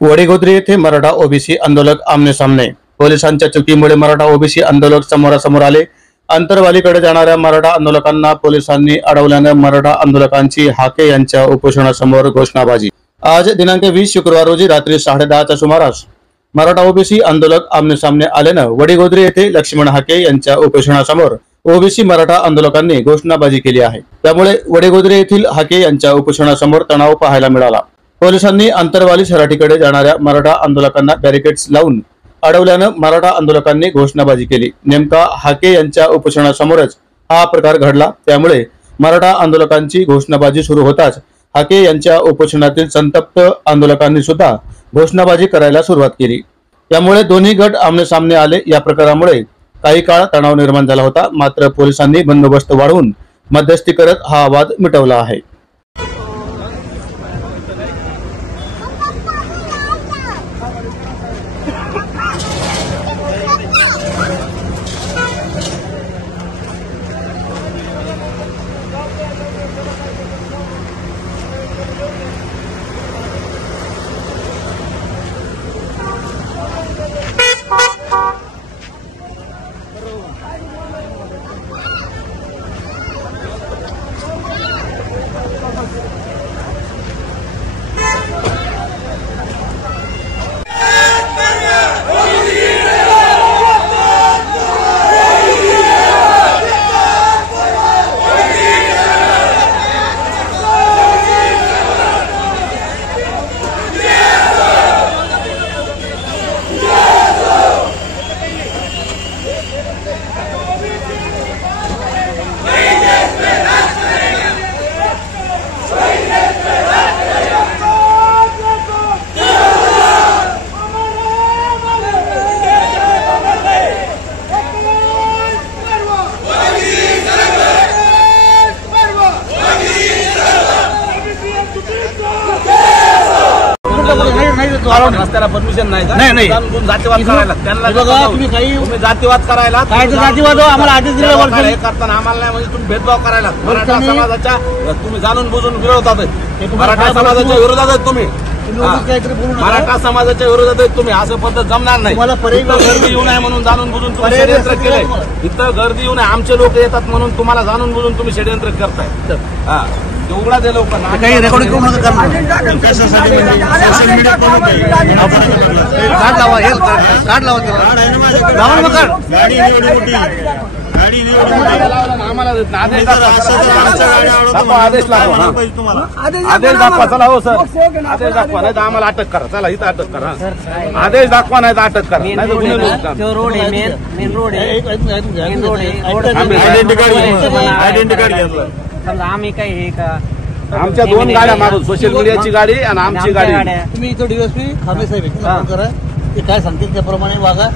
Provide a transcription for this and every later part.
वडीगोद्री येथे मराठा ओबीसी आंदोलक आमने सामने। पोलिसांच्या चुकीमुळे मराठा ओबीसी आंदोलक समोरासमोर आले। अंतरवालीकडे जाणाऱ्या मराठा आंदोलकांना पोलिसांनी अडवल्याने मराठा आंदोलकांची हाके यांच्या उपोषणासमोर घोषणाबाजी। आज दिनांक 20 शुक्रवार रोजी रात्री 10:30च्या सुमारास मराठा ओबीसी आंदोलक आमने सामने आल्याने वडीगोद्री येथे लक्ष्मण हाके यांच्या उपोषणासमोर ओबीसी मराठा आंदोलकांनी घोषणाबाजी केली आहे। त्यामुळे वडीगोद्री येथील हाके यांच्या उपोषणासमोर तणाव पाहायला मिळाला। पोलिसांनी अंतरवाली सराटीकडे जाणाऱ्या मराठा आंदोलकांना बॅरिकेड्स लावून अडवल्याने मराठा आंदोलकांनी घोषणाबाजी केली। नेमका हाके यांच्या उपोषणासमोरच हा प्रकार घडला। त्यामुळे मराठा आंदोलकांची घोषणाबाजी सुरू होताच हाके यांच्या उपोषणातील संतप्त आंदोलकांनी सुद्धा घोषणाबाजी करायला सुरुवात केली। त्यामुळे दोन्ही गट आमने सामने आले। या प्रकारामुळे काही काळ तणाव निर्माण झाला होता, मात्र पोलिसांनी बंदोबस्त वाढवून मध्यस्थी करत हा वाद मिटवला आहे। रस्त्याला परमिशन नाही का? नाही जातीवाद करायला त्यांना तुम्ही जातीवाद करायला काय जातीवाद आम्हाला आदेश दिले हे करताना आम्हाला नाही म्हणजे तुम्ही भेदभाव करायला मराठा समाजाच्या तुम्ही जाणून बुजून विरोधात आहेत। मराठा समाजाच्या विरोधात आहेत तुम्ही, मराठा समाजाच्या विरोधात आहेत तुम्ही। असं पद्धत जमणार नाही। गर्दी येऊ नये म्हणून जाणून बुजून तुम्ही षडयंत्र केलंय। इथं गर्दी येऊ नये, आमचे लोक येतात म्हणून तुम्हाला जाणून बुजून तुम्ही षडयंत्र करताय। हा उघडा दे लवकर, काही रेकॉर्डिंग करू नका। कशासाठी सोशल मीडिया कार्ड लावा आम्हाला आदेश दाखवा। चला हो सर, आदेश दाखवा नाही तर आम्हाला अटक करा। चला इथं अटक करा, आदेश दाखवा नाही तर अटक करा, नाही तर रोड आहे, मेन रोड आहे, आयडेंटिटी कार्ड घ्या। समजा आम्ही काही हे का आमच्या दोन गाड्या मारून, सोशल मीडियाची गाडी आणि आमची गाडी। तुम्ही इथं डीएसपी खामे साहेब करा, ते काय सांगतील त्याप्रमाणे वागा।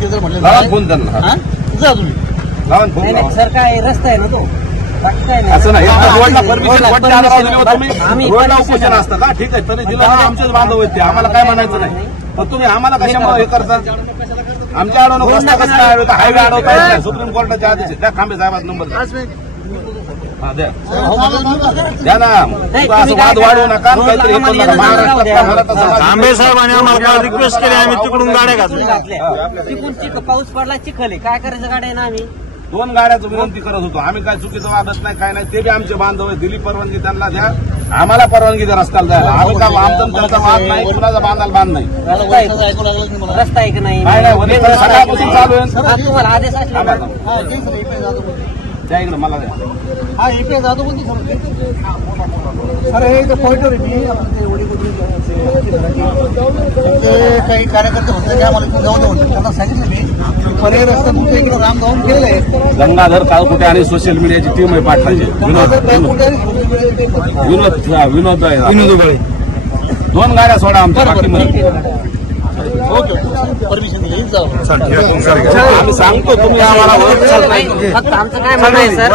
जर म्हटलं फोन त्यांना जा तुम्ही सर, काय रस्ता आहे ना तो असं नाही। रोडला परमिशन तुम्ही रोडला उपोषण असतं का? ठीक आहे, तरी दिलं आमचेच बांधव आहेत ते, आम्हाला काय म्हणायचं नाही। पण तुम्ही आम्हाला कशामुळे हे करतात? आमच्या अडवणूक रस्ता कसं काय हायवे अडवता येत नाही? सुप्रीम कोर्टाचे आदेश आहे। त्या खांबे साहेबाचा नंबर द्या ना। असं वाद वाढवू नका, काहीतरी हे करू नका। महाराष्ट्रात आंबे साहेबांनी आम्हाला रिक्वेस्ट केली, आम्ही तिकडून गाड्या घातल्या। पाऊस पडला, चिखल आहे, काय करायचं गाड्या ना? आम्ही दोन गाड्याचं विनंती करत होतो। आम्ही काय चुकीचं वागत नाही, काय नाही। ते बी आमचे बांधव आहे, दिली परवानगी त्यांना द्या, आम्हाला परवानगी द्या रस्त्याला जायला। आम्ही का आमचं त्यांचा माग नाही, कुणाचा बांधायला बांध नाही। रस्ता आहे की नाही? नाही सकाळपासून चालू आहे। तुम्हाला आदेश द्या इकडे, मला द्या। हा इकडे जातो पण अरे हे पॉइंटर काही कार्यकर्ते होते, आम्हाला जाऊ होते, त्यांना सांगितलं मी पर्याय रस्ता तुमच्या इकडे राम जाऊन केलेला आहे। गंगाधर काळकुटे आणि सोशल मीडियाची टीम आहे पाटलाची। विनोद दोन गाड्या सोडा आमच्या बाकीमध्ये। परमिशन घेऊन जाऊ, आम्ही सांगतो, तुम्ही आम्हाला फक्त आमचं काय म्हणणं आहे सर,